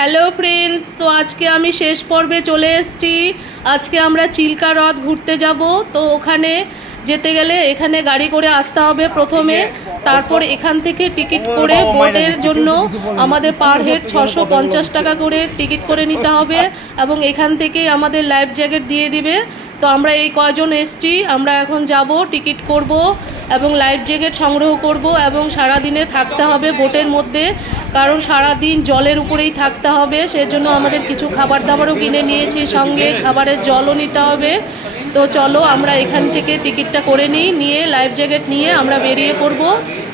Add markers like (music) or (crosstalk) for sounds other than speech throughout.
Hello friends তো আজকে আমি শেষ পর্বে চলে এসেছি। আজকে আমরা চিল্কা হ্রদ ঘুরতে যাব। তো ওখানে যেতে গেলে এখানে গাড়ি করে আসতে হবে প্রথমে। তারপর এখান থেকে টিকিট করে বোটের জন্য আমাদের পার হেড ছশো পঞ্চাশ টাকা করে টিকিট করে নিতে হবে এবং এখান থেকেই আমাদের লাইফ জ্যাকেট দিয়ে দিবে। তো আমরা এই কজন এসছি আমরা এখন যাব টিকিট করব এবং লাইফ জ্যাকেট সংগ্রহ করব এবং সারা দিনে থাকতে হবে বোটের মধ্যে। কারণ সারা দিন জলের উপরেই থাকতে হবে, সেজন্য আমাদের কিছু খাবার দাবারও কিনে নিয়েছি সঙ্গে, খাবারের জলও নিতে হবে। তো চলো আমরা এখান থেকে টিকিটটা করে নিই, নিয়ে লাইফ জ্যাকেট নিয়ে আমরা বেরিয়ে পড়ব।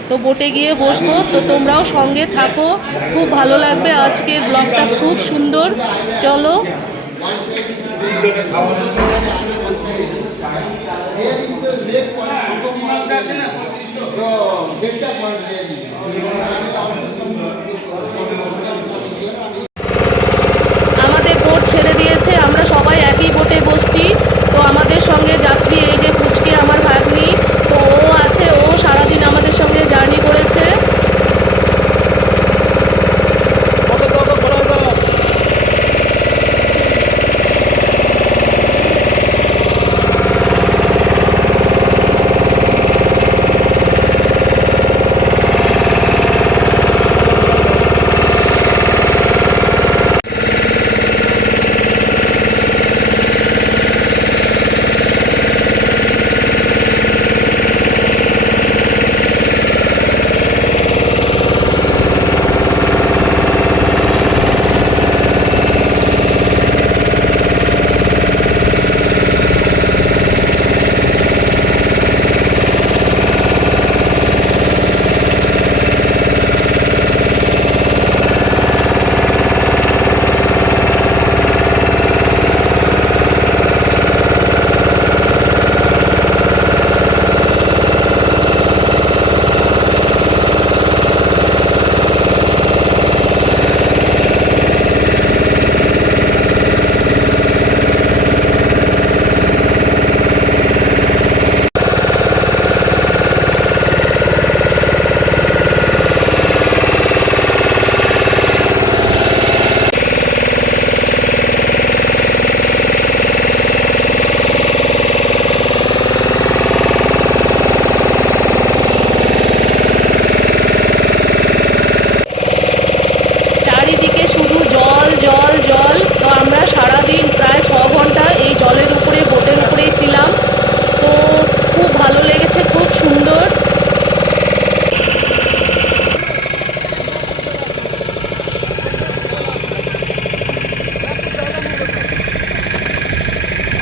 তো বোটে গিয়ে বসবো, তো তোমরাও সঙ্গে থাকো। খুব ভালো লাগবে আজকের ব্লগটা, খুব সুন্দর। চলো। আমাদের বোট ছেড়ে দিয়েছে, আমরা সবাই একই বোটে বসছি। তো আমাদের সঙ্গে যাত্রী, এই যে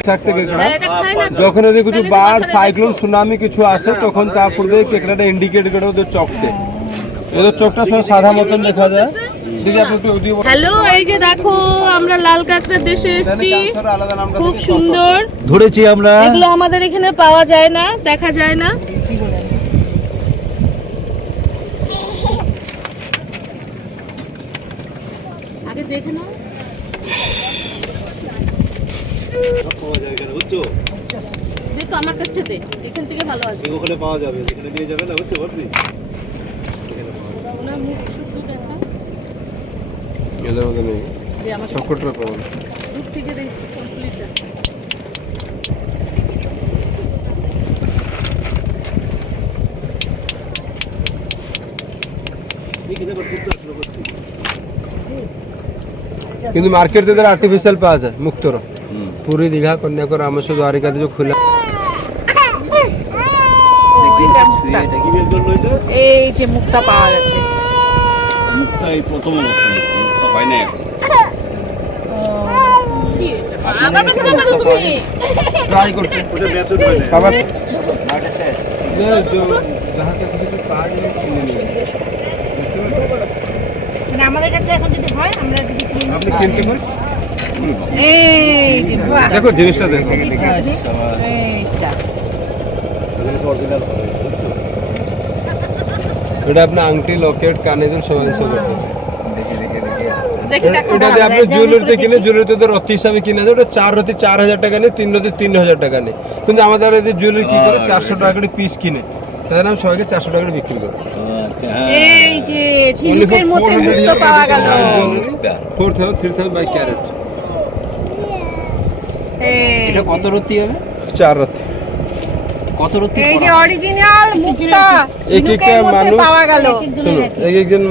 থাকতে? যখন এদের কিছু বার সাইক্লোন সুনামি কিছু আসে তখন তার পূর্বে কেকড়াটা ইন্ডিকেট করে ওদের চোখতে ওদের চোখটা সব সাদা মতন দেখা যায়। হ্যালো এই যে দেখো আমরা লাল কাঁকড়ার দেশে এসেছি। খুব সুন্দর। ধরেছি আমরা। এগুলো আমাদের এখানে পাওয়া যায় না দেখা যায় না। আগে দেখে নাও পাওয়া যায় এখানে বুঝছ দে তো আমার কাছে দে এখান থেকে ভালো আসবে। ওখানে পাওয়া যাবে যাবে না বুঝছ ওনার মুখ শুদ্ধ দেখা। নেই। দূর থেকে কমপ্লিট দেখা কিন্তু মার্কেট এদের আর্টিফিশিয়াল পাওয়া যায় মুক্তর পুরী দীঘা কন্যাকুমারী রামেশ্বর দ্বারিকাতে যে খোলা মুক্তা এই যে মুক্তা পাওয়া গেছে। মুখটা এই প্রথম অবস্থা মুখটা হয় না এখন। কি এটা? আবার পেছনে পেছো তুমি? ট্রাই করতে। ওটা ব্যাসুট হয় না। আবার যে যাহার কাছে কিছু পাওয়া গেলে কিনে নিন। মানে আমাদের কাছে এখন যদি হয় আমরা যদি কিনে আপনি কিনতে পারেন? এই যে দেখো জিনিসটা দেখো। এইটা। হবে বুঝছ? এটা আপনার আংটি লকেট কানে সব পারেন। দেখি দেখো এটা দিয়ে আপনি জুয়েলারিতে কিনে জুয়েলারিতে তো রত্তি হিসাবে কিনে দেয় ওটা চার রতি চার হাজার টাকা নেই তিন রতি তিন হাজার টাকা নেই কিন্তু আমাদের এদের জুয়েলারি কি করে? চারশো টাকা করে পিস কিনে। তাদের আমি সবাইকে চারশো টাকা করে বিক্রি করি। আচ্ছা হ্যাঁ। এই যে ঝিনুকের মধ্যে মুক্ত পাওয়া গেল। Four thousand three thousand by carat এটা কত রত্তি হবে? চার কত রত্তি এই যে অরিজিনাল মুক্তা এক একটা মানুষ- পাওয়া গেল। এক একজন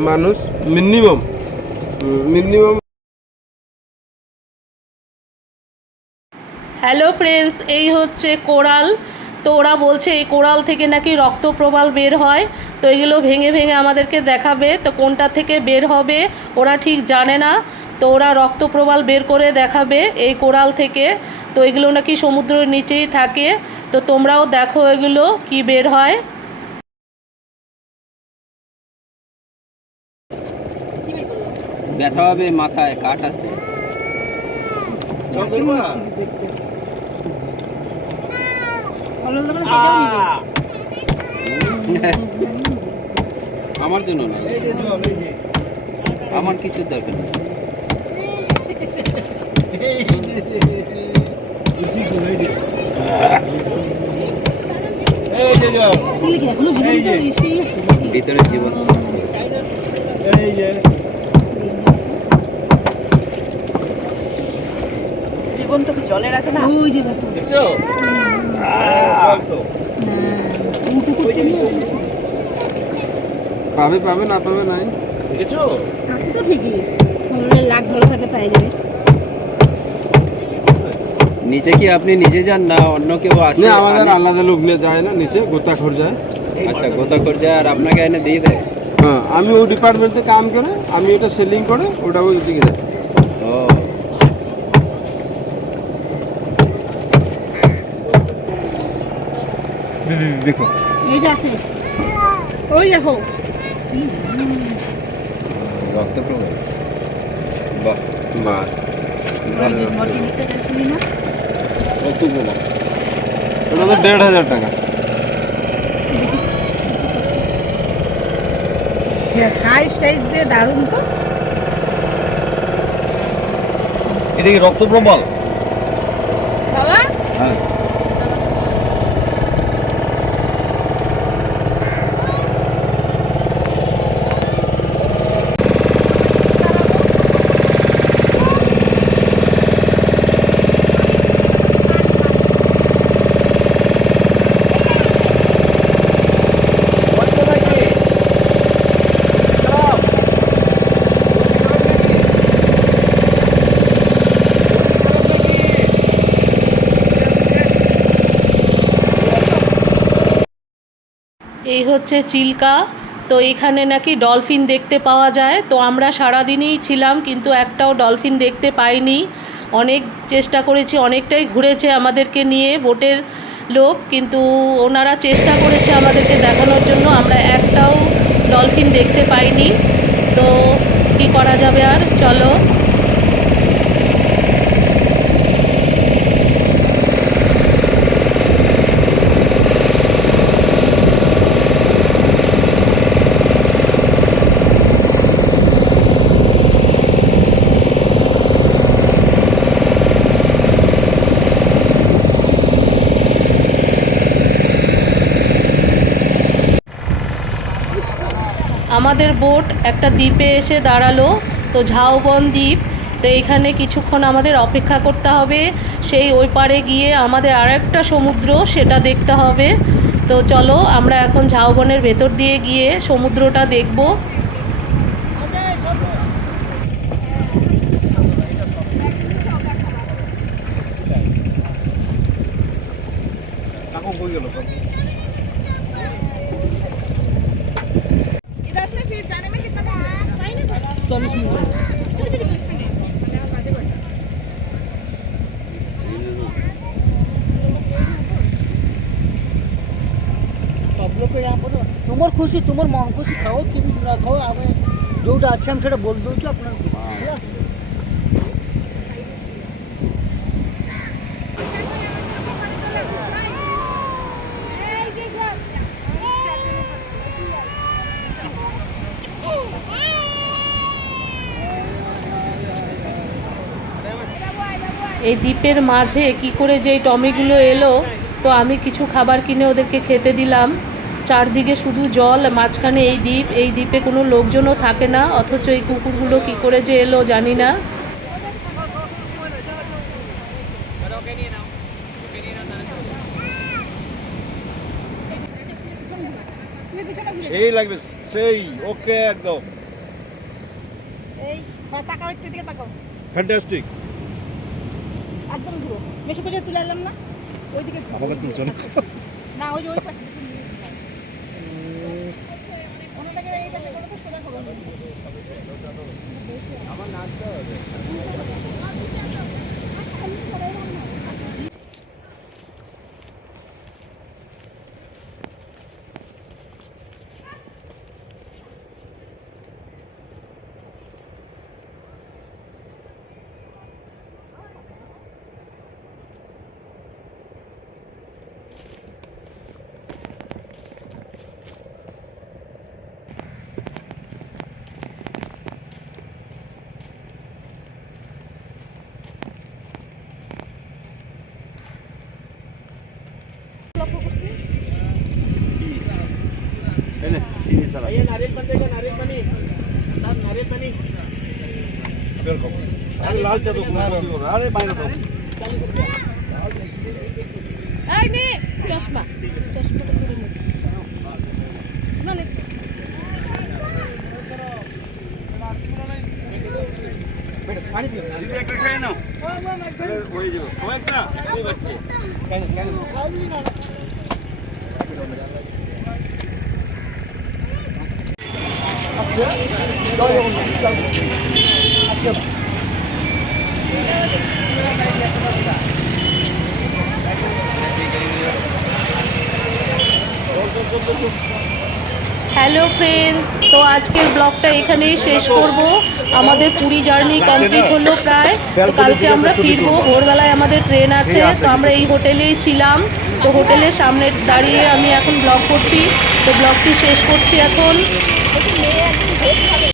মানুষ। মিনিমাম মিনিমাম হ্যালো ফ্রেন্ডস এই হচ্ছে কোরাল। তো ওরা বলছে এই কোরাল থেকে নাকি রক্ত প্রবাল বের হয়। তো এগুলো ভেঙে ভেঙে আমাদেরকে দেখাবে তো কোনটা থেকে বের হবে ওরা ঠিক জানে না। তো ওরা রক্ত প্রবাল বের করে দেখাবে এই কোরাল থেকে। তো এগুলো নাকি সমুদ্রের নিচেই থাকে। তো তোমরাও দেখো এগুলো কি বের হয়। ব্যথা হবে মাথায় কাঠ আছে। (laughs) আমার জন্য না। আমার কিছু দরকার নেই। ভিতরে জীবন। জীবন তোকে জলে রাখে না? ওই যে দেখো। পাবে পাবে না পাবে নাই। আছে তো ঠিকই। লাগ ভালো থাকে তাই যাবে নিচে কি আপনি নিজে যান না অন্য কেউ আসে? না আমাদের আলাদা লোক নিয়ে যায় না নিচে গোতাখোর যায়। আচ্ছা গোতা করে যায় আর আপনাকে এনে দিয়ে দেয়? হ্যাঁ আমি ওই ডিপার্টমেন্টে কাম করে আমি এটা সেলিং করে ওটা ওই দিকে যায় ও। দেখো। এই যে আছে। ওই দেখো। রক্ত প্রবাহ। বাহ। বাস। ওই যে মর্টিনিকটা শুনি না রক্ত প্রবাহ ওটা তো দেড় হাজার টাকা। সাইজ তো এটা কি রক্ত প্রবাল বাবা হ্যাঁ এই হচ্ছে চিল্কা। তো এখানে নাকি ডলফিন দেখতে পাওয়া যায়। তো আমরা সারাদিনই ছিলাম, কিন্তু একটাও ডলফিন দেখতে পাইনি। অনেক চেষ্টা করেছি, অনেকটাই ঘুরেছে আমাদেরকে নিয়ে বোটের লোক, কিন্তু ওনারা চেষ্টা করেছে আমাদেরকে দেখানোর জন্য। আমরা একটাও ডলফিন দেখতে পাইনি। তো কি করা যাবে আর? চলো। আমাদের বোট একটা দ্বীপে এসে দাঁড়াল। তো ঝাউবন দ্বীপ। তো এখানে কিছুক্ষণ আমাদের অপেক্ষা করতে হবে। সেই ওই পারে গিয়ে আমাদের আর একটা সমুদ্র, সেটা দেখতে হবে। তো চলো আমরা এখন ঝাউবনের ভেতর দিয়ে গিয়ে সমুদ্রটা দেখব। তোমার খুশি, তোমার মন খুশি, খাও, কি না খাও, আমি ଯେଉଁଟା আমি ଆମେ ସେଇଟା ବୋଲିଦେଉଛୁ ଆପଣ এই দ্বীপের মাঝে কি করে যে টমিগুলো এলো তো আমি কিছু খাবার কিনে ওদেরকে খেতে দিলাম। চারদিকে শুধু জল মাঝখানে এই দ্বীপ। এই দ্বীপে কোনো লোকজনও থাকে না অথচ এই কুকুরগুলো কি করে যে এলো জানি না। সেই লাগবে সেই ওকে একদম। এই বা তাকাও একটু দিকে তাকাও। ফ্যান্টাস্টিক একদম ঘুরো বেশি করে তুলে এলাম না ওইদিকে। আমাকে তুলছো না না ওই যে ওই পাশে আমার নাচতে যাও। চিনি সারা वेलकम अरे लाल चा दो अरे मायना दो এই নে চশমা চশমাটা পরে নে মানে দিদি একটা খাই নাও হয়ে যাবে হ্যালো ফ্রেন্ডস তো আজকের ব্লগটা এখানেই শেষ করব। আমাদের পুরী জার্নি কমপ্লিট হলো প্রায়। তো কালকে আমরা ফিরবো। ভোরবেলায় আমাদের ট্রেন আছে। তো আমরা এই হোটেলেই ছিলাম। তো হোটেলের সামনে দাঁড়িয়ে আমি এখন ব্লগ করছি। তো ব্লগটি শেষ করছি এখন।